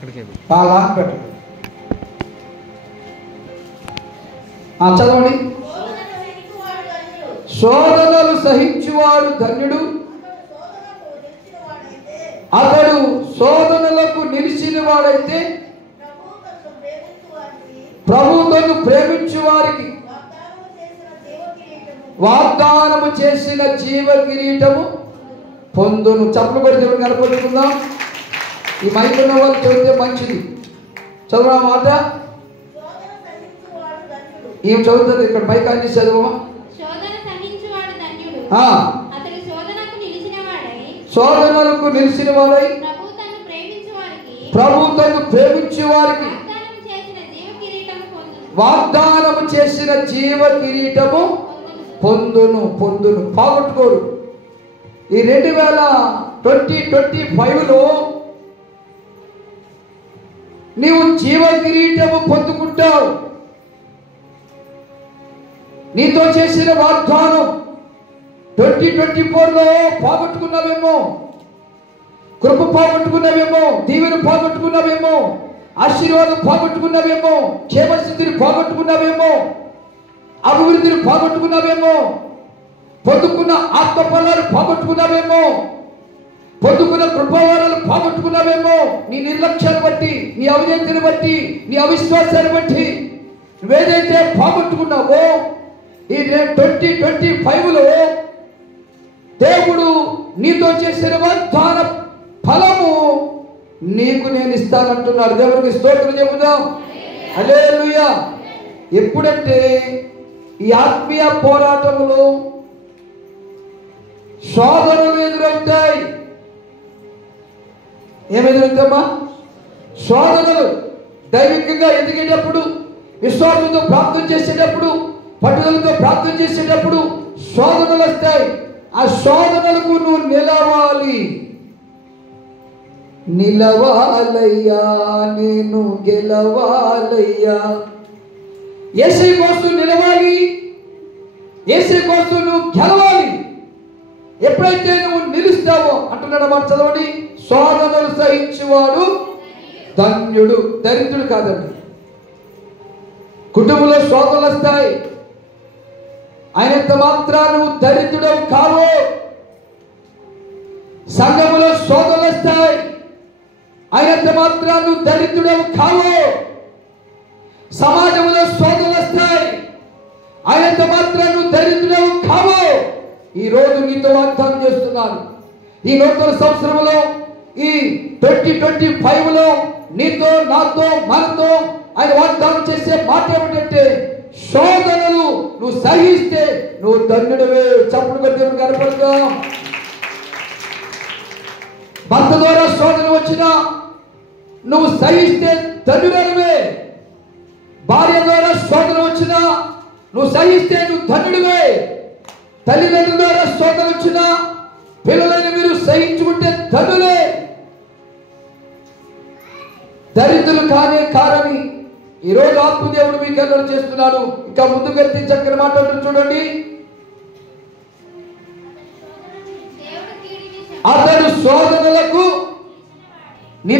Lock పెట్టండి. చదవండి. శోధనలు సహించువాడు ధన్యుడు, అతడు శోధనలకు నిలిచిన వాడైతే ప్రభువును ప్రేమించు వారికి వాగ్దానము చేసిన జీవ కిరీటము పొందును. చప్పలు కొడి దేవుడు కనపడుకుందాం. ఈ మైకున్న వాళ్ళు చదివితే మంచిది. చదువు ఆ మాట. ఏం చదువుతుంది ఇక్కడ పైకి అన్ని చదువు. శోధనలకు నిలిచిన వాడై ప్రభు తను ప్రేమించే వారికి వాగ్దానము చేసిన జీవ కిరీటము పొందును. పోగొట్టుకోరు. ఈ 2025లో నీవు జీవ కిరీటము పొందుకుంటావు. నీతో చేసిన వాగ్దానం 2024లో పోగొట్టుకున్నావేమో, కృప పోగొట్టుకున్నావేమో, దీవెన పోగొట్టుకున్నావేమో, ఆశీర్వాదం పోగొట్టుకున్నావేమో, క్షేమస్థితిని పోగొట్టుకున్నావేమో, అభివృద్ధిని పోగొట్టుకున్నావేమో, పొందుకున్న ఆత్మఫలాలు పోగొట్టుకున్నావేమో, పొందుకున్న కృపావరాలు పోగొట్టుకున్నావేమో. నీ నిర్లక్ష్యాన్ని బట్టి, నీ అవినీతిని బట్టి, నీ అవిశ్వాసాన్ని బట్టి నువ్వేదైతే పోగొట్టుకున్నావో ఈ 2025లో దేవుడు నీతో చేసిన వాగ్దాన ఫలము నీకు నేను ఇస్తానంటున్నాడు. దేవుడికి స్తోత్రం చెబుదాం. హల్లెలూయా. ఎప్పుడంటే ఈ ఆత్మీయ పోరాటంలో శోధనలు ఎదురవుతాయి. ఏమెదురవుతామా? శోధనలు. దైవికంగా ఎదిగేటప్పుడు, విశ్వాసంతో ప్రార్థన చేసేటప్పుడు, పట్టుదలతో ప్రార్థన చేసేటప్పుడు శోధనలు వస్తాయి. ఆ శోధనలకు నువ్వు నిలవాలయ్యా, నేను గెలవాలయ్యా. యేసయ్య కోసం నిలవాలి, యేసయ్య కోసం నువ్వు గెలవాలి. ఎప్పుడైతే నువ్వు నిలుస్తావో అంటున్నాడు మాట. చదవండి. శోధనలు సహించేవాడు ధన్యుడు. దరిద్రుడు కాదండి. కుటుంబంలో శోధనలు వస్తాయి, అయినంత మాత్రం నువ్వు దరిద్రుడవు కావు. సంఘములో శోధనలు వస్తాయి, అయినంత మాత్రం నువ్వు దరిద్రుడవు కావు. సమాజంలో శోధనలు వస్తాయి, అయినంత మాత్రం నువ్వు దరిద్రుడవు కావు. ఈ రోజు నీతో వాగ్దానం చేస్తున్నాను. ఈ నూతన సంవత్సరంలో, ఈ 2025లో నీతో, నాతో, మనతో ఆయన వాగ్దానం చేసే మాట ఏమిటంటే శోధనలు నువ్వు సహిస్తే నువ్వు ధన్యుడవే. చప్పుడు కొట్టి కనపడతాం. భర్త ద్వారా శోధన వచ్చినా నువ్వు సహిస్తే ధన్యుడవే. భార్య ద్వారా శోధన వచ్చినా నువ్వు సహిస్తే నువ్వు ధన్యుడివే. తల్లిదండ్రుల ద్వారా శోధన వచ్చినా పిల్లలైన మీరు సహించుకుంటే ధన్యులే. దరిద్రులు కానే కారని ఈరోజు ఆత్మదేవుడు మీకు అల్లరి చేస్తున్నాడు. ఇంకా ముందుకెళ్తే చక్కని మాట్లాడుతూ చూడండి. అతడు శోధన